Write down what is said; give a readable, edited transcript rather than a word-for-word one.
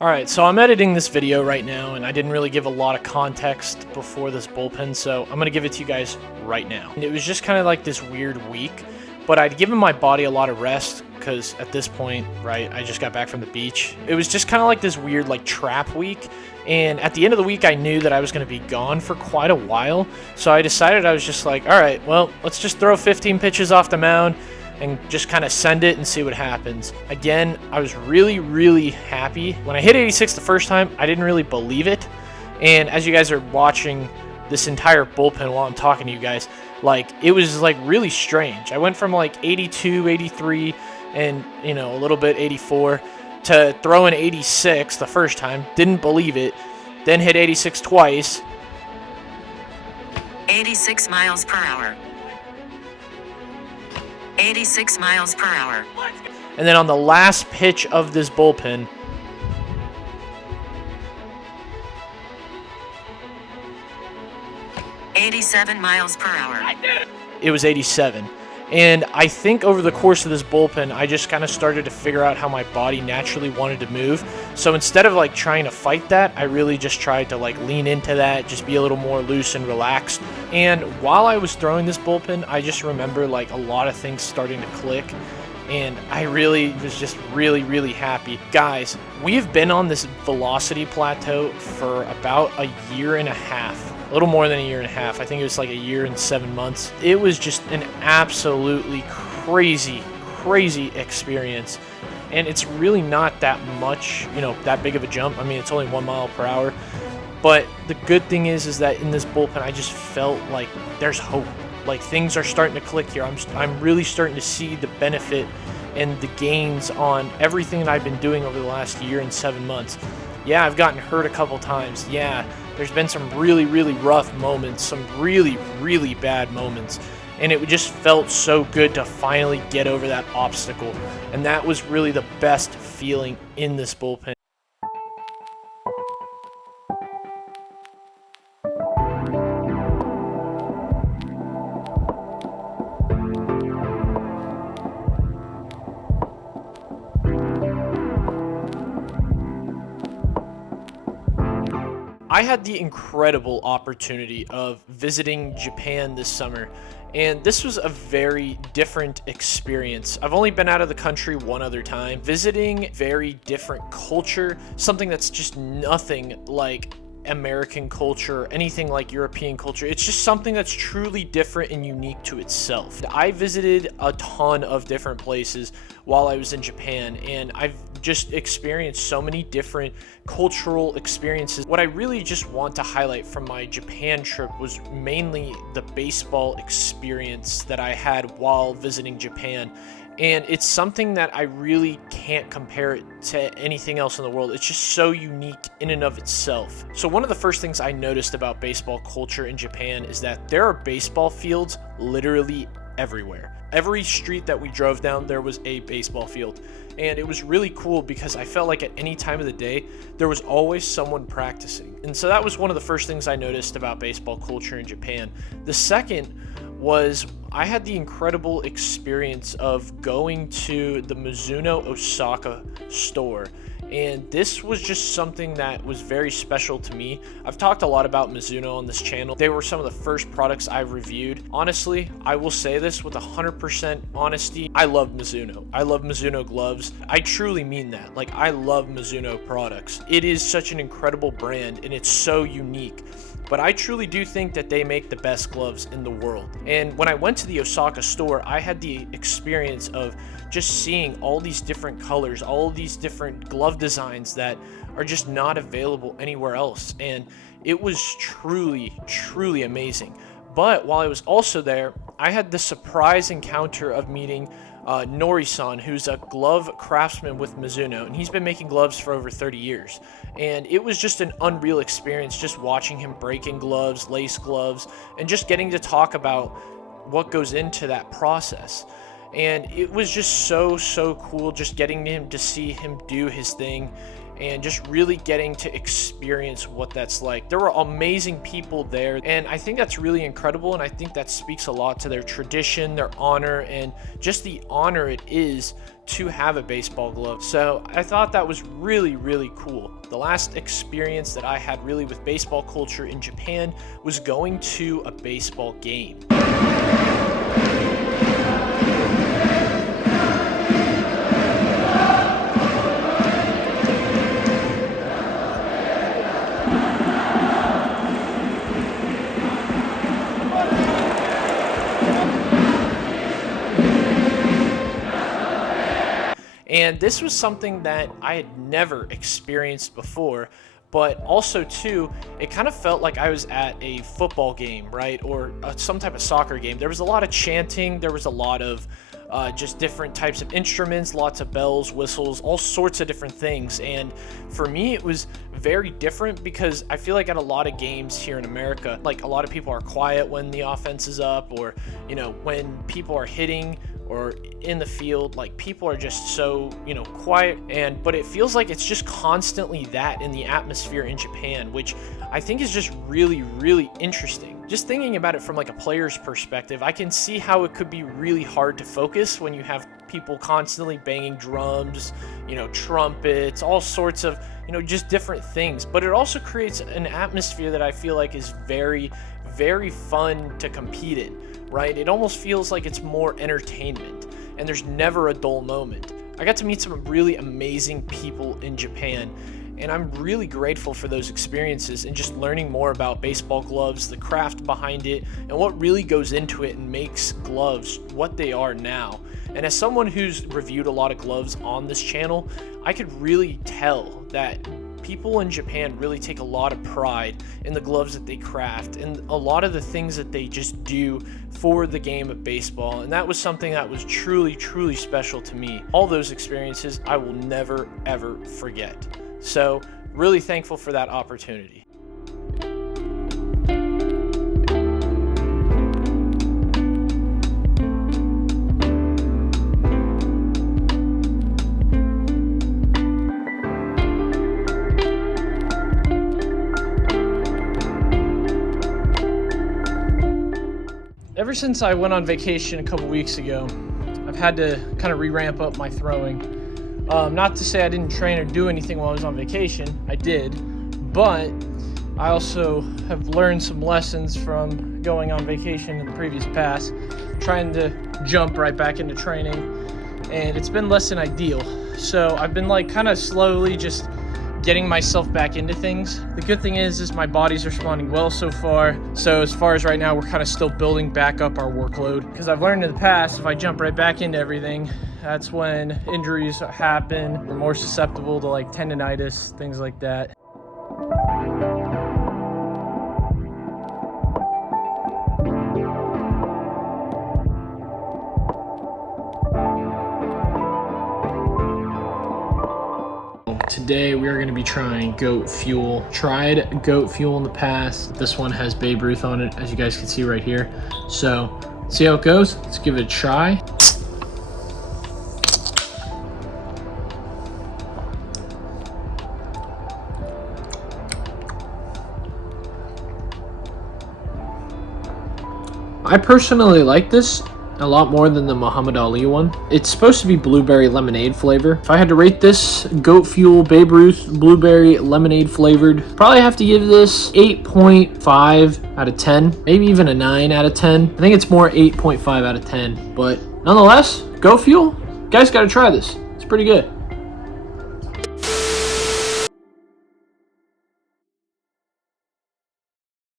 Alright, so I'm editing this video right now, and I didn't really give a lot of context before this bullpen, so I'm going to give it to you guys right now. And it was just kind of like this weird week, but I'd given my body a lot of rest, because at this point, right, I just got back from the beach. It was just kind of like this weird, like, trap week, and at the end of the week, I knew that I was going to be gone for quite a while, so I decided I was just like, alright, well, let's just throw 15 pitches off the mound, and just kind of send it and see what happens. Again, I was really happy. When I hit 86 the first time, I didn't really believe it. And as you guys are watching this entire bullpen while I'm talking to you guys, like, it was like really strange. I went from like 82, 83, and, you know, a little bit 84 to throwing 86 the first time. Didn't believe it. Then hit 86 twice. 86 miles per hour. 86 miles per hour. And then on the last pitch of this bullpen, $87 miles per hour. it was 87. And I think over the course of this bullpen, I just kind of started to figure out how my body naturally wanted to move. So instead of like trying to fight that, I really just tried to like lean into that, just be a little more loose and relaxed. And while I was throwing this bullpen, I just remember like a lot of things starting to click. And I really was just really happy. Guys, we've been on this velocity plateau for about a year and a half. A little more than a year and a half. I think it was like a year and 7 months. It was just an absolutely crazy experience. And it's really not that much, you know, that big of a jump. I mean, it's only 1 mile per hour. But the good thing is that in this bullpen, I just felt like there's hope. Like, things are starting to click here. I'm really starting to see the benefit and the gains on everything that I've been doing over the last year and 7 months. Yeah, I've gotten hurt a couple times. Yeah, there's been some really rough moments, some really bad moments. And it just felt so good to finally get over that obstacle. And that was really the best feeling in this bullpen. I had the incredible opportunity of visiting Japan this summer, and this was a very different experience. I've only been out of the country one other time. Visiting very different culture, something that's just nothing like American culture, anything like European culture. It's just something that's truly different and unique to itself. I visited a ton of different places while I was in Japan, and I've just experienced so many different cultural experiences. What I really just want to highlight from my Japan trip was mainly the baseball experience that I had while visiting Japan. And it's something that I really can't compare it to anything else in the world. It's just so unique in and of itself. So one of the first things I noticed about baseball culture in Japan is that there are baseball fields literally everywhere. Every street that we drove down, there was a baseball field. And it was really cool because I felt like at any time of the day, there was always someone practicing. And so that was one of the first things I noticed about baseball culture in Japan. The second was I had the incredible experience of going to the Mizuno Osaka store. And this was just something that was very special to me. I've talked a lot about Mizuno on this channel. They were some of the first products I reviewed. Honestly, I will say this with 100% honesty. I love Mizuno. I love Mizuno gloves. I truly mean that. Like, I love Mizuno products. It is such an incredible brand, and it's so unique. But I truly do think that they make the best gloves in the world. And when I went to the Osaka store, I had the experience of just seeing all these different colors, all these different glove designs that are just not available anywhere else. And it was truly amazing. But while I was also there, I had the surprise encounter of meeting Nori-san, who's a glove craftsman with Mizuno, and he's been making gloves for over 30 years. And it was just an unreal experience just watching him breaking gloves, lace gloves, and just getting to talk about what goes into that process. And it was just so cool just getting him to see him do his thing. and just really getting to experience what that's like. There were amazing people there, and I think that's really incredible, and I think that speaks a lot to their tradition, their honor, and just the honor it is to have a baseball glove. So I thought that was really, really cool. The last experience that I had really with baseball culture in Japan was going to a baseball game. And this was something that I had never experienced before, but also too, it kind of felt like I was at a football game, right? Or some type of soccer game. There was a lot of chanting, there was a lot of just different types of instruments, lots of bells, whistles, all sorts of different things. And for me, it was very different because I feel like at a lot of games here in America, like a lot of people are quiet when the offense is up, or, you know, when people are hitting or in the field, like people are just so, you know, quiet. But it feels like it's just constantly that in the atmosphere in Japan, which I think is just really, really interesting. Just thinking about it from like a player's perspective, I can see how it could be really hard to focus when you have people constantly banging drums, you know, trumpets, all sorts of, you know, just different things. But it also creates an atmosphere that I feel like is very, very fun to compete in, right? It almost feels like it's more entertainment, and there's never a dull moment. I got to meet some really amazing people in Japan, and I'm really grateful for those experiences and just learning more about baseball gloves, the craft behind it, and what really goes into it and makes gloves what they are now. And as someone who's reviewed a lot of gloves on this channel, I could really tell that people in Japan really take a lot of pride in the gloves that they craft and a lot of the things that they just do for the game of baseball. And that was something that was truly, truly special to me. All those experiences I will never, ever forget. So really thankful for that opportunity. Ever since I went on vacation a couple weeks ago, I've had to kind of re-ramp up my throwing. Not to say I didn't train or do anything while I was on vacation, I did, but I also have learned some lessons from going on vacation in the previous past, trying to jump right back into training, and it's been less than ideal. So I've been like kind of slowly just getting myself back into things. The good thing is my body's responding well so far. So as far as right now, we're kind of still building back up our workload. Because I've learned in the past, if I jump right back into everything, that's when injuries happen. We're more susceptible to like tendonitis, things like that. Today we are going to be trying goat fuel. Tried goat fuel in the past. This one has Babe Ruth on it, as you guys can see right here. So see how it goes. Let's give it a try. I personally like this a lot more than the Muhammad Ali one. It's supposed to be blueberry lemonade flavor. If I had to rate this goat fuel Babe Ruth blueberry lemonade flavored, probably have to give this 8.5 out of 10, maybe even a 9 out of 10. I think it's more 8.5 out of 10, but nonetheless, goat fuel, you guys gotta try this. It's pretty good.